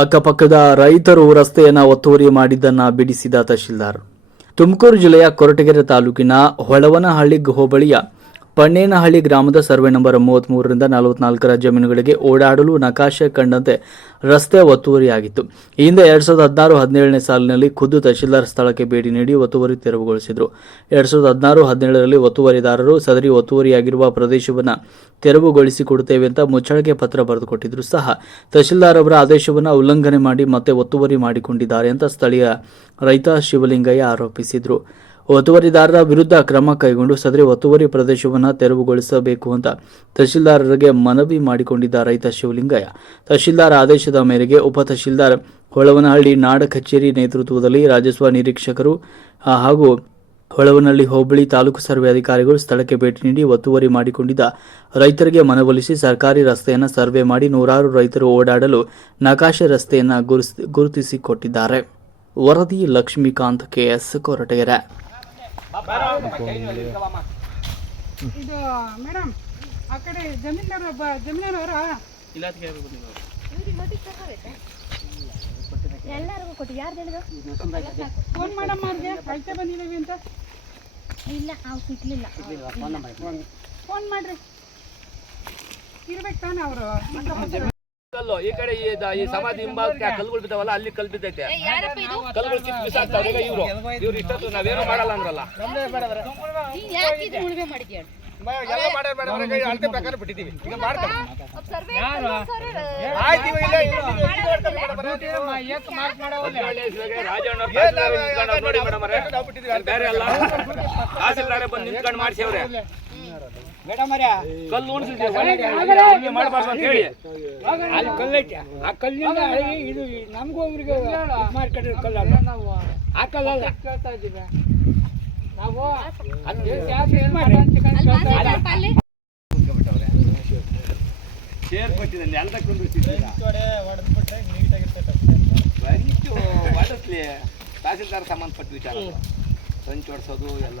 ಅಕ್ಕಪಕ್ಕದ ರೈತರು ರಸ್ತೆಯನ್ನು ಒತ್ತುವರಿ ಮಾಡಿದ್ದನ್ನು ಬಿಡಿಸಿದ ತಹಶೀಲ್ದಾರ್. ತುಮಕೂರು ಜಿಲ್ಲೆಯ ಕೊರಟಗೆರೆ ತಾಲೂಕಿನ ಹೊಳವನಹಳ್ಳಿ ಹೋಬಳಿಯ ಪಣ್ಣೇನಹಳ್ಳಿ ಗ್ರಾಮದ ಸರ್ವೆ ನಂಬರ್ ಮೂವತ್ಮೂರರಿಂದ ನಲವತ್ನಾಲ್ಕರ ಜಮೀನುಗಳಿಗೆ ಓಡಾಡಲು ನಕಾಶೆ ಕಂಡಂತೆ ರಸ್ತೆ ಒತ್ತುವರಿಯಾಗಿತ್ತು. ಈ ಹಿಂದೆ ಎರಡ್ ಸಾವಿರದ ಹದಿನಾರು ಹದಿನೇಳನೇ ಸಾಲಿನಲ್ಲಿ ಖುದ್ದು ತಹಶೀಲ್ದಾರ್ ಸ್ಥಳಕ್ಕೆ ಭೇಟಿ ನೀಡಿ ಒತ್ತುವರಿ ತೆರವುಗೊಳಿಸಿದರು. ಎರಡ್ ಸಾವಿರದ ಹದಿನಾರು ಹದಿನೇಳರಲ್ಲಿ ಒತ್ತುವರಿದಾರರು ಸದರಿ ಒತ್ತುವರಿಯಾಗಿರುವ ಪ್ರದೇಶವನ್ನು ತೆರವುಗೊಳಿಸಿಕೊಡುತ್ತೇವೆ ಅಂತ ಮುಚ್ಚಳಿಕೆ ಪತ್ರ ಬರೆದುಕೊಟ್ಟಿದ್ರು ಸಹ. ತಹಶೀಲ್ದಾರ್ ಅವರ ಆದೇಶವನ್ನು ಉಲ್ಲಂಘನೆ ಮಾಡಿ ಮತ್ತೆ ಒತ್ತುವರಿ ಮಾಡಿಕೊಂಡಿದ್ದಾರೆ ಅಂತ ಸ್ಥಳೀಯ ರೈತ ಶಿವಲಿಂಗಯ್ಯ ಆರೋಪಿಸಿದರು. ಒತ್ತುವರಿದಾರರ ವಿರುದ್ಧ ಕ್ರಮ ಕೈಗೊಂಡು ಸದರಿ ಒತ್ತುವರಿ ಪ್ರದೇಶವನ್ನು ತೆರವುಗೊಳಿಸಬೇಕು ಅಂತ ತಹಶೀಲ್ದಾರರಿಗೆ ಮನವಿ ಮಾಡಿಕೊಂಡಿದ್ದ ರೈತ ಶಿವಲಿಂಗಯ್ಯ. ತಹಶೀಲ್ದಾರ್ ಆದೇಶದ ಮೇರೆಗೆ ಉಪ ತಹಶೀಲ್ದಾರ್ ಹೊಳವನಹಳ್ಳಿ ನಾಡ ಕಚೇರಿ ನೇತೃತ್ವದಲ್ಲಿ ರಾಜಸ್ವ ನಿರೀಕ್ಷಕರು ಹಾಗೂ ಹೊಳವನಹಳ್ಳಿ ಹೋಬಳಿ ತಾಲೂಕು ಸರ್ವೆ ಅಧಿಕಾರಿಗಳು ಸ್ಥಳಕ್ಕೆ ಭೇಟಿ ನೀಡಿ ಒತ್ತುವರಿ ಮಾಡಿಕೊಂಡಿದ್ದ. ರೈತರಿಗೆ ಮನವೊಲಿಸಿ ಸರ್ಕಾರಿ ರಸ್ತೆಯನ್ನು ಸರ್ವೆ ಮಾಡಿ ನೂರಾರು ರೈತರು ಓಡಾಡಲು ನಕಾಶೆ ರಸ್ತೆಯನ್ನು ಗುರುತಿಸಿಕೊಟ್ಟಿದ್ದಾರೆ. ವರದಿ ಲಕ್ಷ್ಮೀಕಾಂತ್ ಕೆಎಸ್ ಕೊರಟಗೆರೆ. ಇದು ಮೇಡಮ್, ಆ ಕಡೆ ಜಮೀನ್ದಾರ ಜಮೀನವರ ಎಲ್ಲರಿಗೂ ಕೊಟ್ಟು ಯಾರು ಹೇಳಿದ್ರು ಫೋನ್ ಮಾಡಮ್ಮ ಅವ್ರಿಗೆ ಕಳ್ತೆ ಬಂದಿದ್ದೀವಿ ಅಂತ ಇಲ್ಲ, ಅವ್ರು ಸಿಗ್ಲಿಲ್ಲ. ಫೋನ್ ಮಾಡ್ರಿ. ಇರ್ಬೇಕು ತಾನೆ ಅವರು. ಕಲ್ಲು ಈ ಕಡೆ ಈ ದ- ಈ ಸಮಾಧಿ ಹಿಂಭಾಗಕ್ಕೆ ಆ ಕಲ್ಲುಗಳು ಬಿದ್ದಾವಲ್ಲ ಅಲ್ಲಿ ಕಲ್ಲು ಬಿದ್ದೈತೆ. ಕಲ್ಲುಗಳು ಕಿತ್ತು ಬಿಸಾಕ್ತಾರೆ ಈಗ ಇವ್ರು. ಇವ್ರು ಇಷ್ಟೊತ್ತು ನಾವೇನು ಮಾಡಲ್ಲ ಅಂದ್ರಲ್ಲ. ರಾಜಣ್ಣ ನೋಡಿ ಮೇಡಮ್ ಬೇರೆ ತಹಸೀಲ್ದಾರೆ ಬಂದು ನಿಂತ್ಕೊಂಡು ಮಾಡಿಸ್ಯವ್ರೆ ಕಲ್ಲು ಮಾಡಬಾರ್ದು ಅಂತ ಹೇಳಿ. ಅಲ್ಲಿ ಕಲ್ಲೈತೆ. ಆ ಕಲ್ಲಿಂದ ಇದು ನಮಗೂ ಅವ್ರಿಗೆ ಮಾರ್ಕೆಟ್ ಕಲ್ಲ ನಾವು ಆ ಕಲ್ಲಲ್ಲ. ಕೇಳ್ತಾ ಇದ್ದೀವಿ. ನಾವು ಯಾಕೆ ಹೊಡೆಸ್ಲಿ ತಹಸೀಲ್ದಾರ್ ಸಂಬಂಧಪಟ್ಟ ವಿಚಾರ ಸಂಚು ಹೊಡ್ಸೋದು ಎಲ್ಲ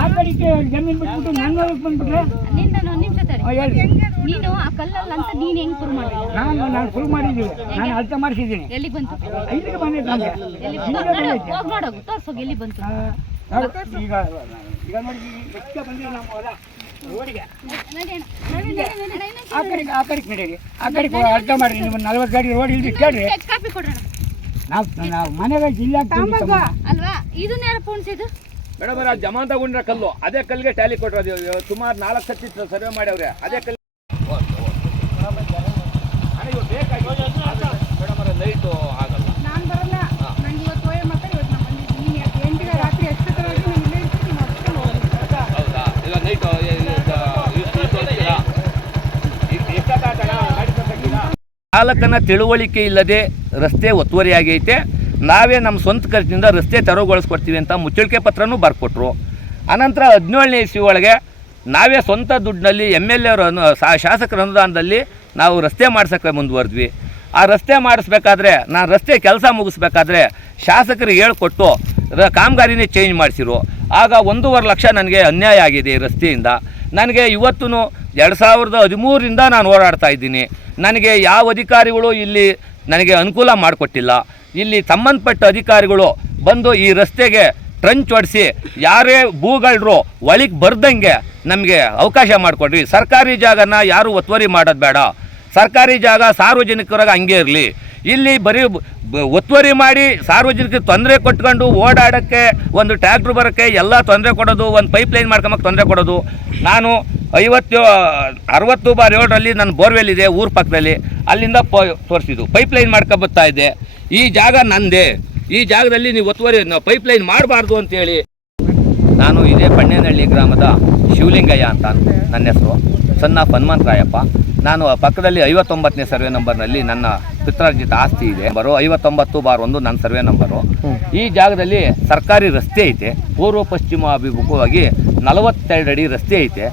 ಆ ಕಡೆಗೆ ಜಮೀನ್ ಬಿಟ್ಬಿಟ್ಟು ನನ್ನ ಬಂದ್ಬಿಟ್ರೆ? ನಿಂದ ಒಂದು ನಿಮಿಷ ತರಿ ಹೇಳಿ. ನೀನು ಆ ಕಲ್ಲಲ್ಲ ಅಂತ ನೀನ್ ಹೆಂಗ್ ಪ್ರೂವ್ ಮಾಡಿಲ್ಲ ನಾನು ನಾನು ಮಾಡಿದ್ದೀನಿ. ನಾನು ಅರ್ಥ ಮಾಡಿಸಿದ್ದೀನಿ. ಎಲ್ಲಿಗೆ ಬಂತು? ಐದಕ್ಕೆ ಬಂದಿದ್ದು ಎಲ್ಲಿ ಹಿಂಗೆ ನೋಡೋಗು ತೋರ್ಸೋಗಿ ಎಲ್ಲಿ ಬಂತು? ಈಗ ಈಗ ನೋಡಿ ನಮ್ಮ ಹೊಲ. ಆ ಕಡೆಗೆ ಆ ಕಡೆಗೆ ಆ ಕಡೆಗೆ ಅರ್ಥ ಮಾಡ್ರಿ ನಿಮ್ಮ ನಲ್ವತ್ತು ಗಾಡಿ ರೋಡ್ ಇಲ್ದಿ ಕೇಳ್ರಿ. ಕಾಪಿ ಕೊಡೋಣ ನಾವು ನಾವು ಮನೆಗೆ ಜಿಲ್ಲೆ ಅಲ್ವಾ? ಇದನ್ನ ನೇರ ಪೋಣಿಸಿದ್ದು ಮೇಡಮ್ ಅವ್ರೆ, ಆ ಜಮಾ ತಗೊಂಡ್ರ ಕಲ್ಲು. ಅದೇ ಕಲ್ಲಿಗೆ ಟ್ಯಾಲಿ ಕೊಟ್ಟರು ಸುಮಾರು ನಾಲ್ಕು ಸರ್ತಿ ಸರ್ವೆ ಮಾಡ್ಯವ್ರೆ ಅದೇ ಕಲ್ಲು ಮೇಡಮ್ ಅವರೇ ಲೈಟು ಆಗಲ್ಲ ನಾನು ಬರಲ್ಲ ನಂಗೆ ಇವತ್ತು ಹೋಯ್ ಮಾತಾಡಿ ಇವತ್ತು ನಾನು ಬಂದಿದ್ದೀನಿ ನೀನು ಎಂಟಿಗೆ ರಾತ್ರಿ ಎಷ್ಟು ಥರ ನಾನು ಇಲ್ಲೇ ಇರ್ತೀನಿ ನೀವು ಹಚ್ಕೊಂಡು ಹೋಗಿ ಹೌದಾ ಇಲ್ಲ ನೈಟು ಚಾಲಕನ ತಿಳುವಳಿಕೆ ಇಲ್ಲದೆ ರಸ್ತೆ ಒತ್ತುವರಿಯಾಗೈತೆ ನಾವೇ ನಮ್ಮ ಸ್ವಂತ ಖರ್ಚಿನಿಂದ ರಸ್ತೆ ತೆರವುಗೊಳಿಸ್ಕೊಡ್ತೀವಿ ಅಂತ ಮುಚ್ಚಳಿಕೆ ಪತ್ರನೂ ಬರ್ಕೊಟ್ರು. ಅನಂತರ ಹದಿನೇಳನೇ ಇಸ್ವಿ ಒಳಗೆ ನಾವೇ ಸ್ವಂತ ದುಡ್ಡಿನಲ್ಲಿ ಎಂ ಎಲ್ ಎರ ಶಾಸಕರ ಅನುದಾನದಲ್ಲಿ ನಾವು ರಸ್ತೆ ಮಾಡ್ಸೋಕ್ಕೆ ಮುಂದುವರೆದ್ವಿ. ಆ ರಸ್ತೆ ಮಾಡಿಸ್ಬೇಕಾದ್ರೆ ನಾನು ರಸ್ತೆ ಕೆಲಸ ಮುಗಿಸ್ಬೇಕಾದ್ರೆ ಶಾಸಕರಿಗೆ ಹೇಳ್ಕೊಟ್ಟು ರ, ಕಾಮಗಾರಿನೇ ಚೇಂಜ್ ಮಾಡಿಸಿರು. ಆಗ ಒಂದೂವರೆ ಲಕ್ಷ ನನಗೆ ಅನ್ಯಾಯ ಆಗಿದೆ ಈ ರಸ್ತೆಯಿಂದ. ನನಗೆ ಇವತ್ತು ಎರಡು ಸಾವಿರದ ಹದಿಮೂರರಿಂದ ನಾನು ಓಡಾಡ್ತಾ ಇದ್ದೀನಿ. ನನಗೆ ಯಾವ ಅಧಿಕಾರಿಗಳು ಇಲ್ಲಿ ನನಗೆ ಅನುಕೂಲ ಮಾಡಿಕೊಟ್ಟಿಲ್ಲ. ಇಲ್ಲಿ ಸಂಬಂಧಪಟ್ಟ ಅಧಿಕಾರಿಗಳು ಬಂದು ಈ ರಸ್ತೆಗೆ ಟ್ರಂಚ್ ಹೊಡೆಸಿ ಯಾರೇ ಭೂಗಳರು ಒಳಗೆ ಬರ್ದಂಗೆ ನಮಗೆ ಅವಕಾಶ ಮಾಡಿಕೊಡ್ರಿ. ಸರ್ಕಾರಿ ಜಾಗನ ಯಾರೂ ಒತ್ತುವರಿ ಮಾಡೋದು ಬೇಡ. ಸರ್ಕಾರಿ ಜಾಗ ಸಾರ್ವಜನಿಕರಾಗ ಹಂಗೆ ಇರಲಿ. ಇಲ್ಲಿ ಬರೀ ಒತ್ತುವರಿ ಮಾಡಿ ಸಾರ್ವಜನಿಕರಿಗೆ ತೊಂದರೆ ಕೊಟ್ಕೊಂಡು ಓಡಾಡೋಕ್ಕೆ, ಒಂದು ಟ್ಯಾಕ್ಟ್ರ್ ಬರೋಕ್ಕೆ ಎಲ್ಲ ತೊಂದರೆ ಕೊಡೋದು, ಒಂದು ಪೈಪ್ ಲೈನ್ ಮಾಡ್ಕೊಂಬಕ್ಕೆ ತೊಂದರೆ ಕೊಡೋದು. ನಾನು ಐವತ್ತು ಅರವತ್ತು ಬಾರ್ ಏಳರಲ್ಲಿ ನನ್ನ ಬೋರ್ವೆಲ್ ಇದೆ ಊರ ಪಕ್ಕದಲ್ಲಿ. ಅಲ್ಲಿಂದ ಪೋ ತೋರಿಸಿದ್ದು. ಪೈಪ್ ಲೈನ್ ಮಾಡ್ಕೊಬತ್ತಾ ಇದ್ದೆ. ಈ ಜಾಗ ನಂದೇ. ಈ ಜಾಗದಲ್ಲಿ ನೀವು ಒತ್ತುವರಿ ಪೈಪ್ ಲೈನ್ ಮಾಡಬಾರ್ದು ಅಂತೇಳಿ. ನಾನು ಇದೇ ಪಣ್ಣೇನಹಳ್ಳಿ ಗ್ರಾಮದ ಶಿವಲಿಂಗಯ್ಯ ಅಂತ ನನ್ನ ಹೆಸರು. ಸಣ್ಣ ಹನುಮಂತರಾಯಪ್ಪ ನಾನು ಪಕ್ಕದಲ್ಲಿ ಐವತ್ತೊಂಬತ್ತನೇ ಸರ್ವೆ ನಂಬರ್ನಲ್ಲಿ ನನ್ನ ಪಿತ್ರಾರ್ಜಿತ ಆಸ್ತಿ ಇದೆ. ಬರೋ ಐವತ್ತೊಂಬತ್ತು ಬಾರ್ ಒಂದು ನನ್ನ ಸರ್ವೆ ನಂಬರು. ಈ ಜಾಗದಲ್ಲಿ ಸರ್ಕಾರಿ ರಸ್ತೆ ಐತೆ. ಪೂರ್ವ ಪಶ್ಚಿಮ ಅಭಿಮುಖವಾಗಿ ನಲವತ್ತೆರಡು ಅಡಿ ರಸ್ತೆ ಐತೆ.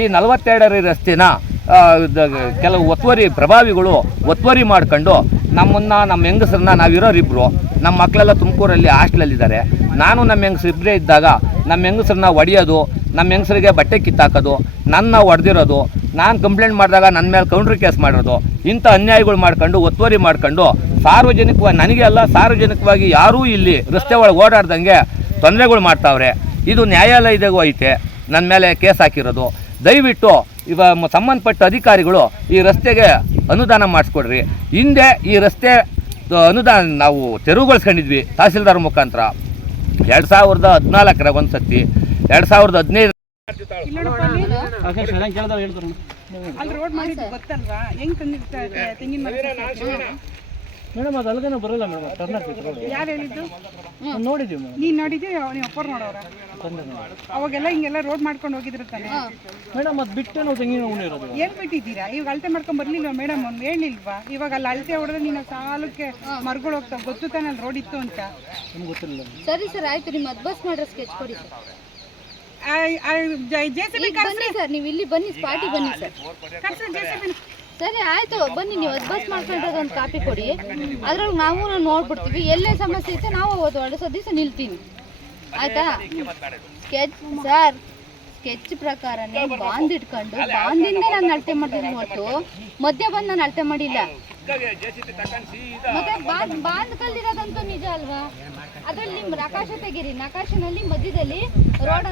ಈ ನಲವತ್ತೆರಡರ ರಸ್ತೆನ ಕೆಲವು ಒತ್ತುವರಿ ಪ್ರಭಾವಿಗಳು ಒತ್ತುವರಿ ಮಾಡ್ಕೊಂಡು ನಮ್ಮನ್ನ, ನಮ್ಮ ಹೆಂಗಸರನ್ನ ನಾವಿರೋರಿಬ್ರು, ನಮ್ಮ ಮಕ್ಕಳೆಲ್ಲ ತುಮಕೂರಲ್ಲಿ ಹಾಸ್ಟ್ಲಲ್ಲಿದ್ದಾರೆ. ನಾನು ನಮ್ಮ ಹೆಂಗಸ್ರು ಇಬ್ಬರೇ ಇದ್ದಾಗ ನಮ್ಮ ಹೆಂಗಸರನ್ನ ಒಡೆಯೋದು, ನಮ್ಮ ಹೆಂಗಸರಿಗೆ ಬಟ್ಟೆ ಕಿತ್ತಾಕೋದು, ನನ್ನ ಹೊಡೆದಿರೋದು ನಾನು ಕಂಪ್ಲೇಂಟ್ ಮಾಡಿದಾಗ ನನ್ನ ಮೇಲೆ ಕೌಂಟ್ರ್ ಕೇಸ್ ಮಾಡಿರೋದು, ಇಂಥ ಅನ್ಯಾಯಗಳು ಮಾಡ್ಕೊಂಡು, ಒತ್ತುವರಿ ಮಾಡ್ಕೊಂಡು ಸಾರ್ವಜನಿಕವಾಗಿ, ನನಗೆ ಅಲ್ಲ, ಸಾರ್ವಜನಿಕವಾಗಿ ಯಾರೂ ಇಲ್ಲಿ ರಸ್ತೆ ಒಳಗೆ ಓಡಾಡ್ದಂಗೆ ತೊಂದರೆಗಳು ಮಾಡ್ತಾವ್ರೆ. ಇದು ನ್ಯಾಯಾಲಯದಾಗೂ ಐತೆ. ನನ್ನ ಮೇಲೆ ಕೇಸ್ ಹಾಕಿರೋದು. ದಯವಿಟ್ಟು ಇವ ಮ- ಸಂಬಂಧಪಟ್ಟ ಅಧಿಕಾರಿಗಳು ಈ ರಸ್ತೆಗೆ ಅನುದಾನ ಮಾಡಿಸ್ಕೊಡ್ರಿ. ಹಿಂದೆ ಈ ರಸ್ತೆ ಅನುದಾನ ನಾವು ತೆರವುಗೊಳಿಸ್ಕೊಂಡಿದ್ವಿ ತಹಸೀಲ್ದಾರ್ ಮುಖಾಂತರ. ಎರಡು ಸಾವಿರದ ಹದಿನಾಲ್ಕರ ಒಂದು ಸತಿ ಎರಡು ಸಾವಿರದ ಹದಿನೈದು ಅಲ್ಲಿ ಅಲ್ಲಿ ರೋಡ್ ಮಾಡಿದ್ದು ಗೊತ್ತಲ್ವಾ? ಹೆಂಗ್ ತಂದಿರ್ತಾರೆ ತೆಂಗಿನ ಮರ ಮೇಡಮ್ ಅದು ಅಲ್ಗನ ಬರಲ್ಲ ಮೇಡಮ್ ಟರ್ನ್ ಆಗ್ತೈತೆ ರೋಡ್ ಯಾರು ಹೇಳಿದ್ದು? ನೋಡಿದ್ದೀವಿ ಮೇಡಮ್. ನೀನ್ ನೋಡಿದ್ದೆ ನೀವು ಅಪ್ಪರ್ ನೋಡೋರ. ಅವಾಗೆಲ್ಲ ಹಿಂಗೆಲ್ಲ ರೋಡ್ ಮಾಡ್ಕೊಂಡು ಹೋಗಿದ್ರು ತಾನೆ? ಮೇಡಮ್ ಅದು ಬಿಟ್ಟು ನಾವು ತೆಂಗಿನ ಉಣ್ಣೆ ಇರೋದು ಏನ್ ಬಿಟ್ಟಿದ್ದೀರಾ? ಇವಾಗ ಅಳತೆ ಮಾಡ್ಕೊಂಡ್ ಬರ್ಲಿಲ್ವಾ ಮೇಡಮ್? ಅವ್ನು ಹೇಳಿಲ್ವಾ ಇವಾಗ ಅಲ್ಲಿ ಅಳತೆ ಹೊಡೆದ್ರೆ ನೀನು ಸಾಲಕ್ಕೆ ಮರ್ಗಳು ಹೋಗ್ತಾವ ಗೊತ್ತು ತಾನೆ ಅಲ್ಲಿ ರೋಡ್ ಇತ್ತು ಅಂತ? ನಮ್ಗೆ ಗೊತ್ತಿಲ್ಲ ಸರಿ ಸರ್ ಆಯ್ತು. ನಿಮ್ಮ ಅದು ಬಸ್ ಮಾಡ್ರೆ ಸ್ಕೆಚ್ ಕೊಡಿ ಸರ್. ಜೆ ಸಿ ಬಿ ಬನ್ನಿ ಸರ್ ನೀವು ಇಲ್ಲಿ ಬನ್ನಿ ಪಾರ್ಟಿ ಬನ್ನಿ ಸರ್. J C B. ಸರಿ, ಆಯ್ತು. ಬನ್ನಿ, ನೀವು ಬಸ್ ಮಾಡ್ಕೊಂಡ್ರೆ ಒಂದು ಕಾಪಿ ಕೊಡಿ. ಅದ್ರಲ್ಲಿ ನಾವು ನೋಡ್ಬಿಡ್ತೀವಿ. ಎಲ್ಲೇ ಸಮಸ್ಯೆ ಐತೆ ನಾವು ಅವತ್ತು ಹೊಡೆಸೋ ದಿವಸ ನಿಲ್ತೀನಿ. ಆಯ್ತಾ? ಸ್ಕೆಚ್, ಸರ್, ಸ್ಕೆಚ್ ಪ್ರಕಾರನೇ ಬಾಂದ್ ಇಟ್ಕೊಂಡು ಬಾಂದಿಂದ ನಾನು ಅಳತೆ ಮಾಡ್ತೀನಿ ಹೊರತು ಮಧ್ಯ ಬಂದು ನಾನು ಅಳತೆ ಮಾಡಿಲ್ಲ. ಮತ್ತೆ ಬಾಂದ್ ಬಾಂದ್ ಕಲ್ಲಿರೋದಂತೂ ನಿಜ ಅಲ್ವಾ? ಅದ್ರಲ್ಲಿ ನಿಮ್ಮ ನಕಾಶೆ ತೆಗೀರಿ. ನಕಾಶೆನಲ್ಲಿ ಮಧ್ಯದಲ್ಲಿ ರೋಡ್